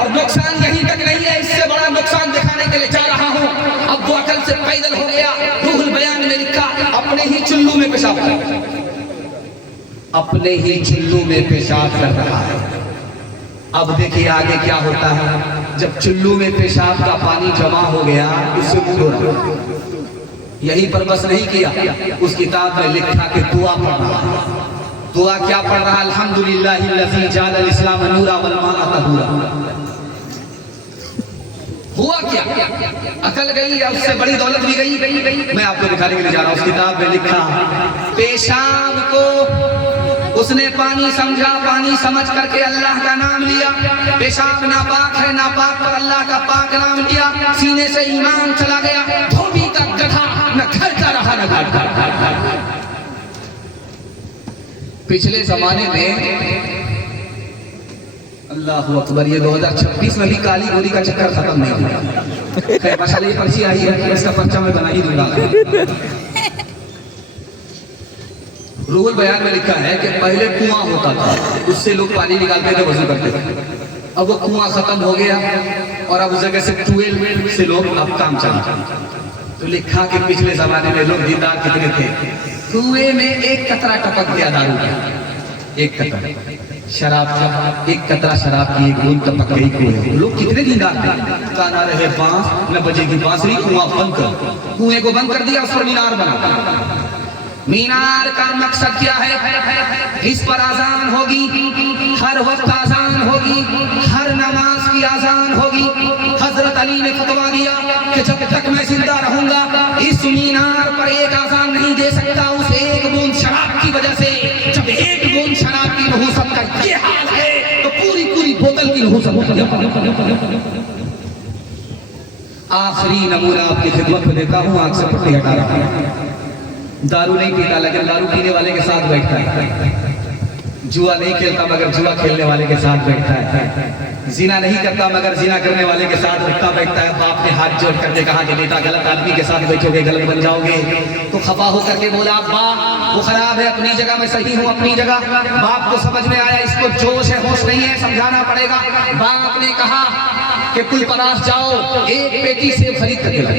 और नुकसान यहीं तक नहीं है, इससे बड़ा नुकसान दिखाने के लिए जा रहा हूं। अब वो अकल से पैदल हो गया। रूहुल बयान में लिखा अपने ही चुल्लू में पेशाब कर। अपने ही चुल्लू में पेशाब कर रहा है। अब देखिए आगे क्या होता है। जब चुल्लू में पेशाब का पानी जमा हो गया, उससे मुंह धो रहा। यहीं पर बस नहीं किया, उस किताब में लिखा कि दुआ पढ़ रहा है। दुआ क्या पढ़ रहा है? अल्हम्दुलिल्लाहिल्लज़ी जअलल इस्लाम नूरा वल माअ तहूरा। हुआ क्या? अकल गई या उससे बड़ी दौलत भी गई। मैं आपको दिखाने के लिए जा रहा हूँ। उस किताब में लिखा, पेशाब को उसने पानी समझा, पानी समझ करके अल्लाह का नाम लिया। पेशाब नापाक है, नापाक पर अल्लाह का पाक नाम लिया। सीने से ईमान चला गया। धोबी का गधा न घर का रहा न घाट का। पिछले जमाने में अल्लाह अकबर, ये 2026 में भी काली गोरी का चक्कर खत्म नहीं हुआ। खैर माशाल्लाह ये पर्ची आई है, इसका पर्चा मैं बना ही दूंगा। रूहुल बयान में लिखा है कि पहले कुआं होता था, उससे लोग पानी निकालते थे, वजू करते थे। अब वो कुआं खत्म हो गया और अब उस जगह से ट्यूबवेल से लोग अब काम चला। तो लिखा कि पिछले जमाने में लोग दीनदार कितने थे। कुएं में एक कतरा टपक गया दारू का, एक कतरा शराब का, एक कतरा शराब की एक बूंद टपक गई कुएं। लोग कितने दीनदार थे। काना रहे बांस, न बजेगी बांसुरी, कुआं बंद कर। कुएं को बंद कर दिया, उस पर मीनार बना। मीनार का मकसद क्या है? इस पर आजान होगी, हर वक्त आजान होगी, हर नमाज की आजान होगी। हजरत अली ने फतवा दिया कि जब तक मैं जिंदा रहूंगा इस मीनार पर एक आजान नहीं दे सकता, उस एक बूंद शराब की वजह से। जब एक बूंद शराब की नहुसत का ये हाल है तो पूरी पूरी बोतल की नहुसत। आखिरी नमूना आपकी खिदमत में देता हूँ, आंख से पट्टी हटा रहा हूँ। दारू नहीं पीता लेकिन दारू पीने वाले के साथ बैठता है। जुआ नहीं खेलता मगर जुआ खेलने वाले के साथ बैठता है। जिना नहीं करता मगर जिना करने वाले के साथ उठता बैठता है। बाप ने हाथ जोड़ करके कहा कि बेटा गलत आदमी के साथ बैठोगे गलत बन जाओगे। तो खफा होकर के बोला, अब्बा वो खराब है, अपनी जगह मैं सही हूँ, अपनी जगह। बाप को समझ में आया इसको जोश है, होश नहीं है, समझाना पड़ेगा। बाप ने कहा कि कुल परास जाओ, एक पेटी सेब खरीद करके लाओ।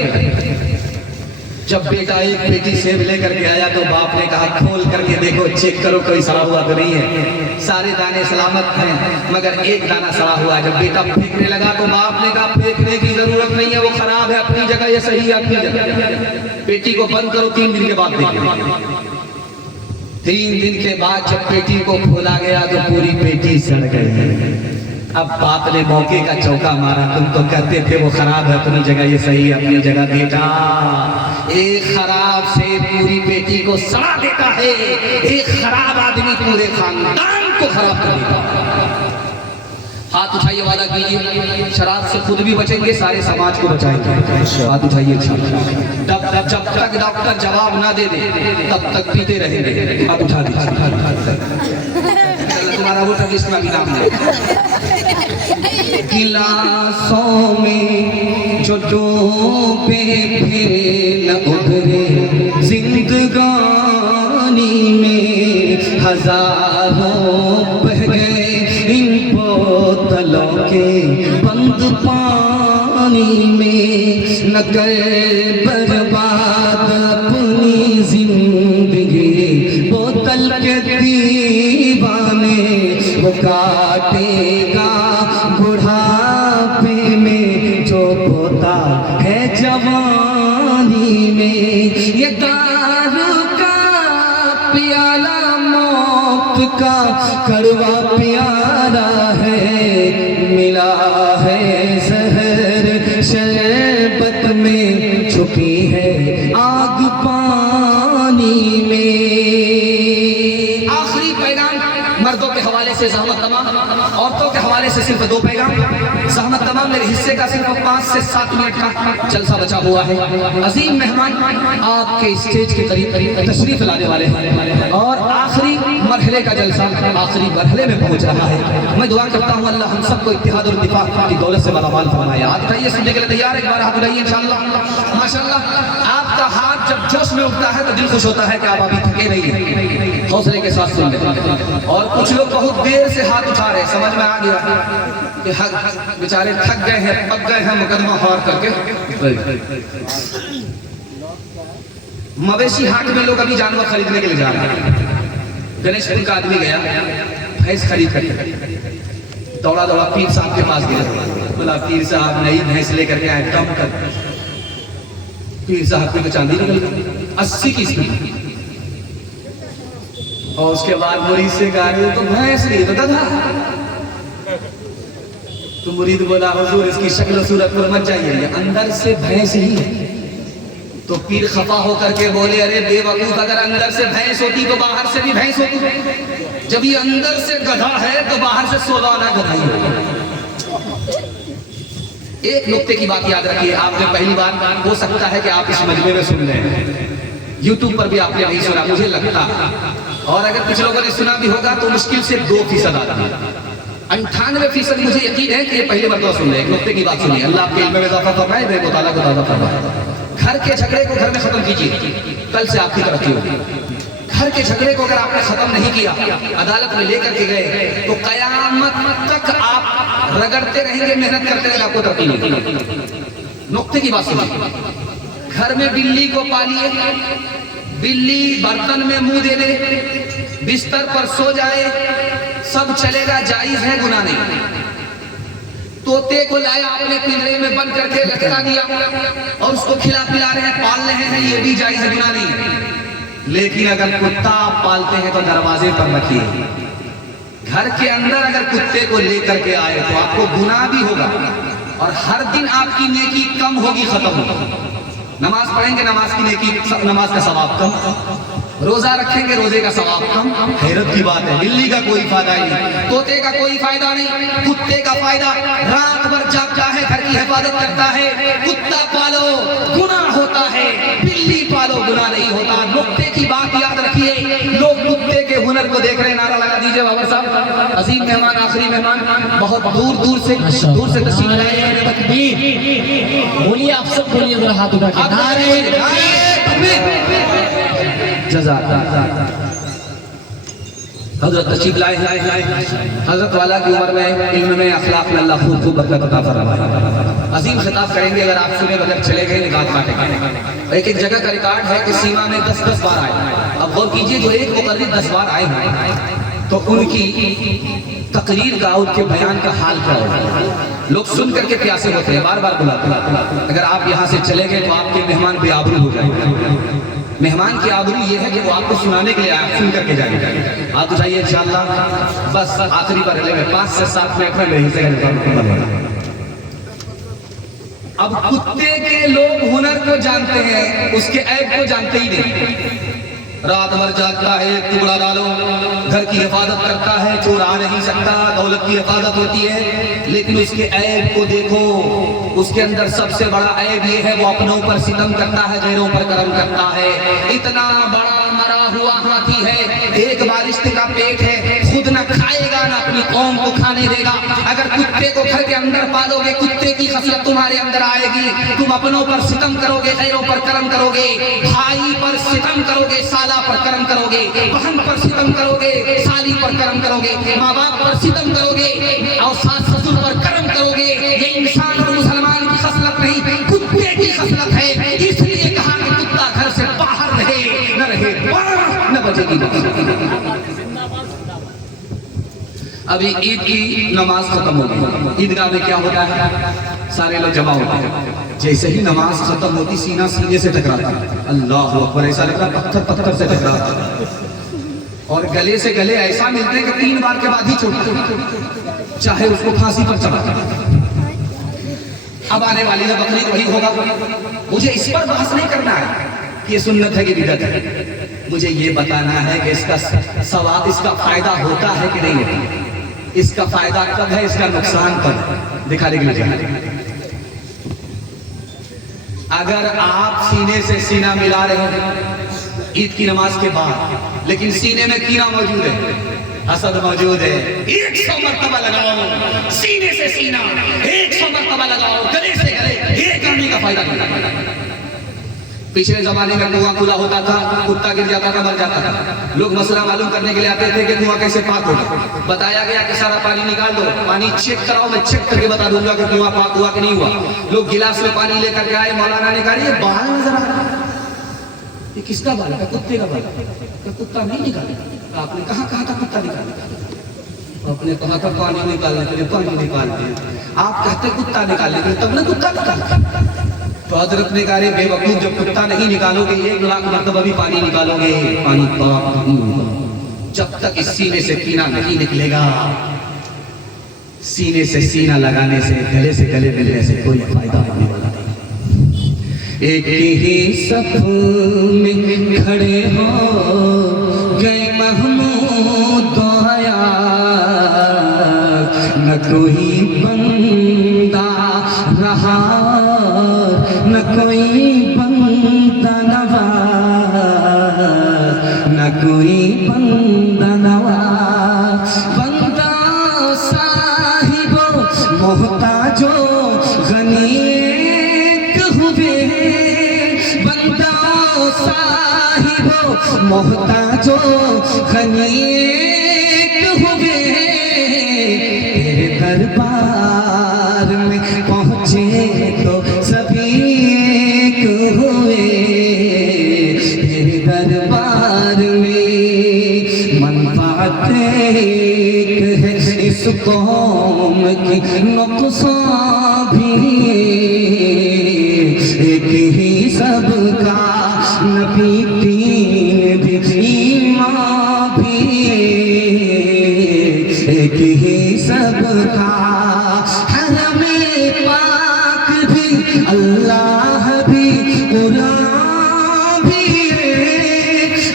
जब बेटा एक पेटी सेब लेकर के आया तो बाप ने कहा, खोल करके देखो, चेक करो कोई सड़ा हुआ तो नहीं है। सारे दाने सलामत हैं मगर एक दाना सड़ा हुआ है। जब बेटा फेंकने लगा तो बाप ने कहा, फेंकने की जरूरत नहीं है, वो खराब है, अपनी जगह ये सही है, अपनी जगह। पेटी को बंद करो, 3 दिन के बाद देखो। 3 दिन के बाद जब पेटी को खोला गया तो पूरी पेटी सड़ गई। अब बाप ने मौके का चौका मारा, तुम तो कहते थे वो खराब है, अपनी जगह ये सही है, अपनी जगह। बेटा एक खराब से पूरी पेटी को सड़ा देता है, एक खराब आदमी पूरे खानदान को खराब कर देता है। हाथ उठाइए, वादा कीजिए शराब से खुद भी बचेंगे, सारे समाज को बचाएंगे। हाथ उठाइए। जब तक डॉक्टर जवाब ना दे दे तब तक पीते रहेंगे। हाथ उठा दीजिए। तुम्हारा वो ट्रेडिशनल भी नाम है। गिलासों में जो डूबे फिरे न उभरे, जिंदगानी में हजारों बह गए इन बोतलों के बंद पानी में। न कर बर्बाद अपनी जिंदगी बोतल के दीवाने, वो काटेगा बुढ़ापे में जो पोता है जवानी में। ये दारू का प्याला मौत का कड़वा प्याला है, मिला है जहर शरबत में, छुपी है आग पानी में। आखिरी पैगाम मर्दों के हवाले से ज़हमत तमाम, औरतों के हवाले से सिर्फ 2 पैगाम। ज़हमत तमाम मेरे हिस्से का सिर्फ 5 से 7 मिनट का जलसा बचा हुआ है। अजीम मेहमान आपके स्टेज के करीब तशरीफ लाने वाले हैं और आखिरी मरहले का जलसा आखिरी मरहले में पहुंच रहा है। मैं दुआ करता हूँ अल्लाह हम सबको इत्तेहाद और इत्तिफाक की दौलत से मालामाल फरमाए। हाथ उठाइए, सुनने के लिए तैयार? एक बार हाथ उठाइए इंशाअल्लाह। माशाअल्लाह आपका हाथ जब जोश में उठता है तो दिल खुश होता है कि आप अभी थके नहीं हैं, हौसले के साथ सुन लें। और कुछ लोग बहुत देर से हाथ उठा रहे, समझ में आ गया कि बेचारे थक गए हैं, पक गए हैं मुकदमा हार करके। मवेशी हाट में लोग अभी जानवर खरीदने के लिए जा रहे हैं। गणेशपुर का आदमी गया भैंस खरीद कर, दौड़ा दौड़ा पीर साहब के पास गया, बोला पीर साहब नई भैंस लेकर के आए, कम कर। पीर साहब की तो चांदी निकल गई 80 की स्पीड। और उसके बाद मुरीद से कहा तो भैंस नहीं तो गधा। तो मुरीद बोला हुजूर इसकी शक्ल सूरत पर मत जाइए, अंदर से भैंस ही है। तो पीर खफा होकर के बोले अरे बेवकूफ, अगर अंदर से भैंस होती तो बाहर से भी भैंस होती। जब ये अंदर से गधा है तो बाहर से 16 ना गधा ही होगा। एक नुक्ते की बात याद रखिए, आपने पहली बार हो सकता है कि आप इस मजमे में सुन रहे हैं, यूट्यूब पर भी आपने नहीं सुना मुझे लगता, और अगर कुछ लोगों ने सुना भी होगा तो मुश्किल से 2% आदमी, 98% मुझे यकीन है कि ये पहली मरतबा सुन रहे हैं। नुक्ते की बात सुनिए, अल्लाह आपके इल्म में इजाफा फरमाए, दे मुताला को ताज़ा फरमाए। घर के झगड़े को घर में खत्म कीजिए, कल से आपकी तरक्की होगी। घर के झगड़े को अगर आपने खत्म नहीं किया, अदालत में लेकर के गए तो कयामत तक आप रगड़ते रहेंगे, मेहनत करते रहेंगे, आपको तरक्की नहीं। नुक्ते की बात सुनिए, घर में बिल्ली को पालिए, बिल्ली बर्तन में मुंह दे दे, बिस्तर पर सो जाए, सब चलेगा, जायज है, गुनाह नहीं। तोते को लाया आपने पिंजरे में बंद करके लटका दिया और उसको खिला पिला रहे हैं, पाल रहे हैं, ये भी जायज है, गुनाह नहीं। लेकिन अगर कुत्ता आप पालते हैं तो दरवाजे पर रखिए। घर के अंदर अगर कुत्ते को लेकर के आए तो आपको गुनाह भी होगा और हर दिन आपकी नेकी कम होगी, खत्म होगी। नमाज पढ़ेंगे, नमाज की नेकी, नमाज का सवाब कम। रोजा रखेंगे, रोजे का सवाब कम। हैरत की बात है, बिल्ली का कोई फायदा नहीं, तोते का कोई फायदा नहीं, कुत्ते का फायदा, रात भर जागता है, घर की हिफाजत करता है। कुत्ता पालो गुनाह होता है, बिल्ली पालो गुनाह नहीं होता। नुक्ते की बात याद रखिए, लोग कुत्ते के हुनर को देख रहे हैं। नारा लगा दीजिए बाबर साहब। अजीम मेहमान, आखिरी मेहमान बहुत दूर दूर से तशरीफ लाए हैं। तकबीर बोलिए, आप सब बोलिए जरा हाथ उठा के, हजरत तशरीफ लाए हैं। हजरत वाला की उम्र में, इल्म में, अखलाक में अल्लाह खूब खूब बरकत अता फरमाए। अजीम खिताब करेंगे, अगर आप सुने बगैर चले गए निकात काटेंगे। एक एक जगह का रिकॉर्ड है कि सीमा में 10-10 बार आए। अब गौर कीजिए, जो एक मुकर्रिर 10 बार आए हैं तो उनकी तकरीर का, उनके बयान का हाल क्या होगा। लोग सुन करके प्यासे होते हैं, बार बार बुलाते हैं। अगर आप यहाँ से चले गए तो आपके मेहमान बेआबरू हो जाएंगे। मेहमान की आबरू ये है कि वो आपको सुनाने के लिए आप सुन करके जाएंगे। आप उठाइए इंशाअल्लाह। बस आखिरी बार में 5 से 7 मिनट में नहीं से। अब कुत्ते के लोग हुनर को जानते हैं, उसके ऐब को जानते ही नहीं। रात भर जागता है, टुकड़ा डालो, घर की हिफाजत करता है, चोर आ नहीं सकता, दौलत की हिफाजत होती है, लेकिन उसके ऐब को देखो। उसके अंदर सबसे बड़ा ऐब ये है, वो अपनों पर सितम करता है, गैरों पर करम करता है। इतना बड़ा मरा हुआ हाथी है, एक बारिश का पेट है, खुद न खाएगा न अपनी कौम को खाने देगा। अगर कुत्ते को घर के अंदर पालोगे, कुत्ते की खसलत तुम्हारे अंदर आएगी। तुम अपनों पर सितम करोगे, गैरों पर करम करोगे, भाई पर सितम करोगे, साला पर करम करोगे, बहन पर सितम करोगे, साली पर करम करोगे, माँ बाप पर सितम करोगे और सास ससुर पर करम करोगे। ये इंसान और मुसलमान की खसलत नहीं, कुत्ते की खसलत है। इसलिए कहा कि कुत्ता घर से बाहर रहे, न रहे न बचेगी। अभी ईद की नमाज खत्म हो गई। ईदगाह में क्या होता है, सारे लोग जमा होते हैं। जैसे ही नमाज खत्म होती, सीना सीने से टकराता है। अल्लाह अकबर, ऐसा लगता पत्थर पत्थर से टकराता और गले से गले ऐसा मिलते हैं कि 3 बार के बाद ही छोड़ते, चाहे उसको फांसी पर चढ़ा। अब आने वाली है बकरीद, वही होगा। मुझे इस पर बहस नहीं करना है कि ये सुन्नत है कि बिदअत है। मुझे ये बताना है कि इसका सवाब, इसका फायदा होता है कि नहीं होता, इसका फायदा कब है, इसका नुकसान कब है। दिखा देंगे। अगर आप सीने से सीना मिला रहे हैं ईद की नमाज के बाद, लेकिन सीने में कीड़ा मौजूद है, हसद मौजूद है, 100 मरतबा लगाओ, सीने से सीना 100 मरतबा लगाओ, गले से गले, एक करने का फायदा नहीं। पिछले जमाने में कुआं खुला होता था, कुत्ता गिर जाता था, मर जाता था। लोग मसला मालूम करने के लिए आते थे कि कुआं कैसे पाक होगा। बताया गया कि सारा पानी निकाल दो, पानी चेक कराओ, मैं चेक करके बता दूंगा कि कुआं पाक हुआ कि नहीं हुआ। लोग गिलास में पानी लेकर के आए, मौलाना ने कहा ये बाल नजर आ रहा है। ये किसका बाल है? कुत्ते का बाल। कुत्ता नहीं निकाला। आपने कहाँ कहा था कुत्ता निकाला? आपने कहा था पानी निकालने के लिए पानी निकाल दिया। आप कहते कुत्ता निकालने के लिए, तब ना कुत्ता निकाल। तो हजरत ने कहा, बेवकूफ, जब कुत्ता नहीं निकालोगे 1 लाख मरतबा भी पानी निकालोगे, पानी पाक नहीं होगा। जब तक इस सीने से कीना नहीं निकलेगा, सीने से सीना लगाने से, गले से गले मिलने से कोई फायदा होने वाला नहीं। एक ही सफ में खड़े हो गए महमूद आया, न कोई बंदा रहा, न कोई बंदा नवाज, न कोई बंदा नवाज। बंदा साहिबो मोहताजो गनी हुए, बंदा साहिबो मोहताजो गनी हुए, तेरे दरबार में पहुँचे तो सभी एक हुए, तेरे दरबार में मनफात एक है इस कौम की नुकसान भी एक ही सबका, नबी तीन भी ईमान भी एक ही सबका, हरमे पाक भी अल्लाह भी कुरान भी,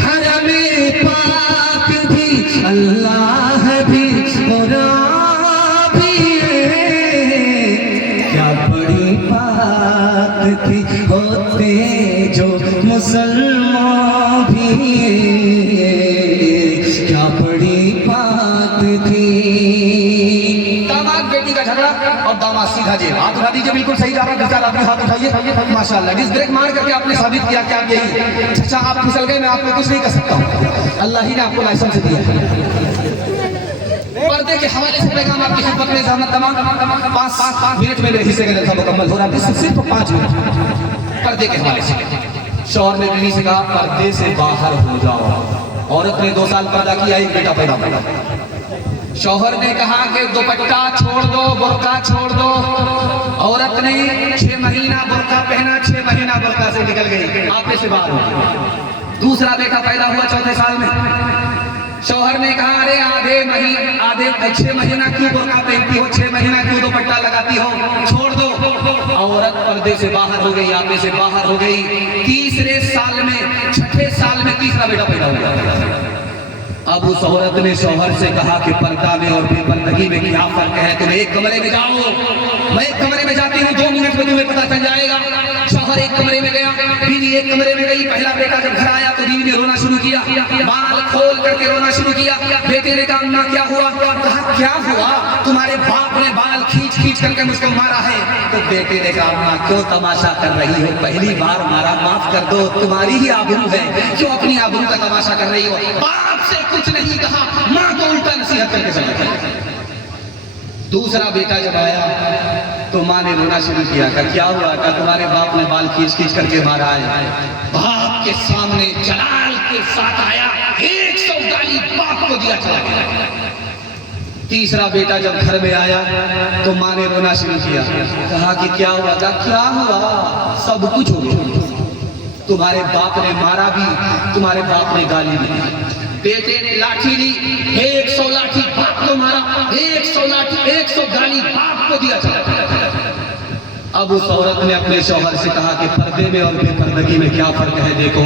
हरमे पाक भी अल्लाह भी कुरान भी। क्या बड़ी बात थी होते जो मुसलमान भी, क्या बड़ी बात थी। दामाद बेटी का झगड़ा और दामाद सीधा जेल। हाथ उठा दीजिए, बिल्कुल सही जा रहा है। बेचारा आदमी हाथ उठाइए, माशाल्लाह। डिस्क ब्रेक मार करके आपने साबित किया कि आप यही। अच्छा, आप फिसल गए, मैं आप पे कुछ नहीं कर सकता हूँ, अल्लाह ही ने आपको लाइसेंस दिया है। पर्दे के हवाले से पैगाम आपकी खिदमत में ज़हमत तमाम 5 मिनट में मेरे हिस्से का जलसा मुकम्मल हो रहा है, सिर्फ 5 मिनट। पर्दे के हवाले से शौहर ने बीवी से कहा, पर्दे से बाहर हो जाओ। औरत ने 2 साल पर्दा किया, 1 बेटा पैदा हुआ। शौहर ने कहा कि दुपट्टा छोड़ दो, बुर्का छोड़ दो। औरत ने 6 महीना बुर्का पहना, 6 महीना बुर्का से निकल गई, आपे से बाहर हो गई। दूसरा बेटा पैदा हुआ 4थे साल में। शौहर ने कहा, अरे आधे 6 महीना क्यों बुर्का पहनती हो, 6 महीना क्यों दुपट्टा लगाती हो, छोड़ दो। औरत पर्दे से बाहर हो गई, आपे से बाहर हो गई। तीसरे साल में, 6ठे साल में तीसरा बेटा पैदा हुआ। अब उस औरत ने शौहर से कहा कि पर्दा में और बेपर्दगी में क्या फर्क है, तुम एक कमरे में जाओ, मैं एक कमरे में जाती हूँ, 2 मिनट में तुम्हें पता चल जाएगा। शौहर एक कमरे में गया, बीवी एक कमरे में गई। पहला बेटा जब घर आया तो बीवी ने रोना शुरू किया, बाल खोल करके रोना शुरू किया। बेटे ने कहा, अम्मा क्या हुआ? कहा, क्या हुआ? तुम्हारे बाप ने बाल खींच खींच करके मुझको मारा है। तो बेटे ने कहा, अम्मा क्यों तमाशा कर रही हो, पहली बार मारा, माफ कर दो, तुम्हारी ही आबरू है, क्यों अपनी आबरू का तमाशा कर रही हो। बाप से कुछ नहीं कहा, माँ को उल्टा नसीहत करके चला गया। दूसरा बेटा जब आया तो माँ ने रोना शुरू किया। कहा, क्या हुआ? कहा, तुम्हारे बाप ने बाल खींच खींच करके मारा है। बाप के सामने जलाल के साथ आया, 100 गाली बाप को दिया, चला गया। तीसरा बेटा जब घर में आया तो माँ ने रोना शुरू किया। कहा कि क्या हुआ? कहा, क्या हुआ? सब कुछ हो गया, तुम्हारे बाप ने मारा भी, तुम्हारे बाप ने गाली भी दी। बेटे ने लाठी ली, 100 लाठी बाप को मारा, 100 लाठी 100 गाली बाप को दिया, चला। अब उस औरत ने अपने शौहर से कहा कि पर्दे में और बेपर्दगी में क्या फर्क है। देखो,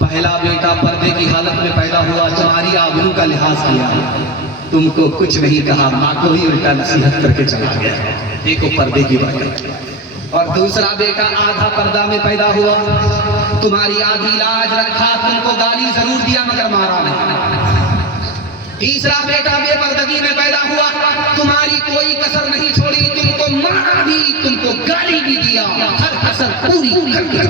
पहला बेटा पर्दे की हालत में पैदा हुआ, तुम्हारी आबरू का लिहाज किया, तुमको कुछ नहीं कहा, माँ को ही उल्टा नसीहत करके चला गया। देखो पर्दे की बात। और दूसरा बेटा आधा पर्दा में पैदा हुआ, तुम्हारी आधी लाज रखा, तुमको गाली जरूर दिया मगर मारा नहीं। तीसरा बेटा बेपर्दगी में पैदा हुआ, तुम्हारी कोई कसर नहीं छोड़ी, तुमको मारा भी, तुमको गाली भी दिया, हर कसर पूरी करके।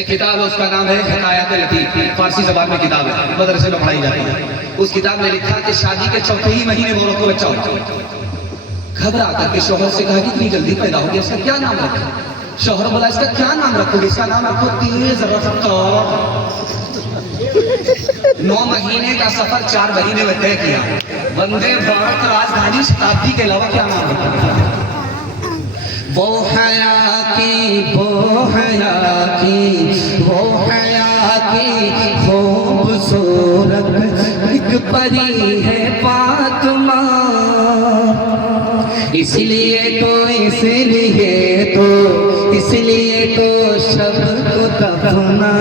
एक किताब है, उसका नाम है हिकायत लतीफ, फारसी जबान में किताब है, मदरसे में पढ़ाई जाती है। उस किताब में लिखा कि शादी के 4थे ही महीने वो लोग को बच्चा होता है। घबरा करके शौहर से कहा, कितनी जल्दी पैदा हो गया, इसका क्या नाम रखा? शौहर बोला इसका क्या नाम रखोगे? इसका नाम रखो तेज रफ्तार। 9 महीने का सफर 4 महीने में तय किया। वंदे भारत राजधानी शताब्दी के अलावा क्या नाम रखा? वो हया की, वो हया की, वो हया की खूबसूरत एक परी है फातिमा। इसलिए तो सबको दफना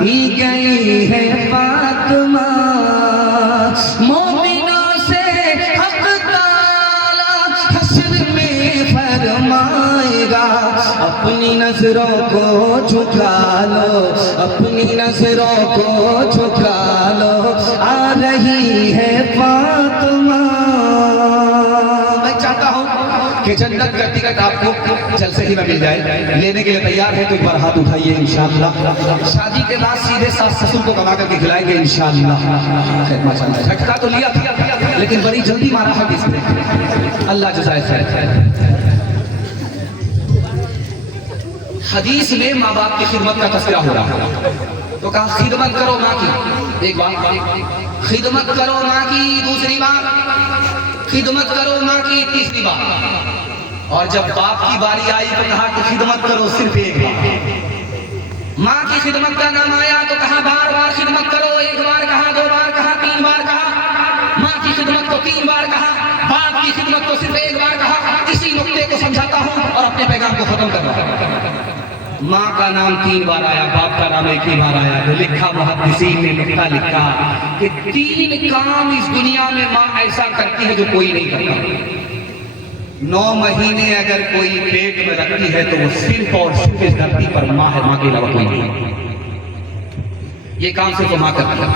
ही गई है फातिमा। मोमिनों से हक ताला हश्र में फरमाएगा, अपनी नजरों को झुका लो, अपनी नजरों को झुका लो, आ रही है फातिमा। मैं चाहता हूं कि जन्नत का टिकट आपको जल्द से ही मिल जाए। लेने के लिए तैयार है तो एक बार हाथ उठाइए इंशाअल्लाह। शादी के बाद सीधे सास ससुर को कमा करके खिलाएंगे इंशाअल्लाह। झटका तो लिया था लेकिन बड़ी जल्दी मारा है किसने? अल्लाह जज़ाए खैर। हदीस में माँ बाप की खिदमत का तस्करा हो रहा है तो कहा खिदमत करो माँ की। एक बात खिदमत करो माँ की, दूसरी बात खिदमत करो माँ की, तीसरी बात। और जब बाप की बारी आई तो कहा कि खिदमत करो सिर्फ एक बार। माँ की खिदमत का नाम आया तो कहा बार बार खिदमत करो। एक बार कहा, 2 बार कहा, 3 बार कहा। माँ की खिदमत को 3 बार कहा, बाप की खिदमत को सिर्फ एक बार कहा। इसी नुक्ते को समझाता हूँ और अपने पैगाम को खत्म कर रहा हूँ। माँ का नाम 3 बार आया, बाप का नाम 1 ही बार आया। तो लिखा मुहद्दिसीन ने नुक्ता लिखा कि 3 काम इस दुनिया में माँ ऐसा करती है जो कोई नहीं करता। 9 महीने अगर कोई पेट में रखती है तो वो सिर्फ और सिर्फ इस धरती पर माँ है, माँ के अलावा कोई नहीं। ये काम सिर्फ माँ करती है।